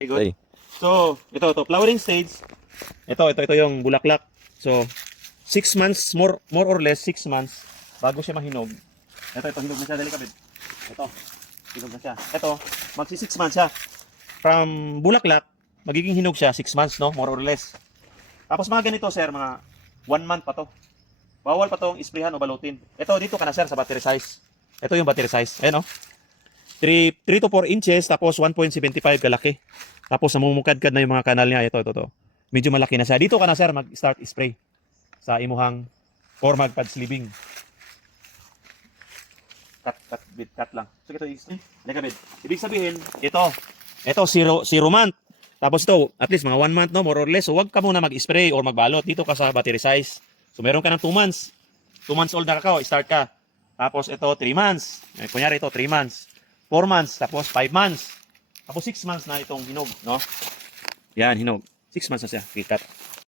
Okay, good. So, ito, ito, flowering stage. Ito, ito, ito yung bulaklak. So, six months, more more or less, six months, bago siya mahinog. Ito, ito, hinog na siya. Dali kabit. Ito, hinog na siya. Ito, magsi six months siya. From bulaklak, magiging hinog siya, six months, no? More or less. Tapos mga ganito, sir, mga one month pa to. Bawal pa tong isprehan o balutin. Ito, dito ka na, sir, sa battery size. Ito yung battery size. Ayan, no? 3, 3 to 4 inches, tapos 1.75 kalaki. Tapos namumukadkad na yung mga kanal niya. Ito, ito, ito. Medyo malaki na siya. Dito ka na, sir, mag-start spray sa imuhang or magpad sleeving. Cut, cut, bit, cut lang. So, ito, Halika, bit. Ibig sabihin, ito, ito, zero, zero month. Tapos ito, at least mga one month, no, more or less. So, wag ka muna mag-spray or magbalot. Dito ka sa battery size. So, meron ka ng 2 months. 2 months old na kakao, start ka. Tapos ito, 3 months. Eh, kunyari ito, 3 months. 4 months, tapos 5 months. Tapos 6 months na itong hinog, no? Yan, hinog. 6 months na siya. Okay, cut.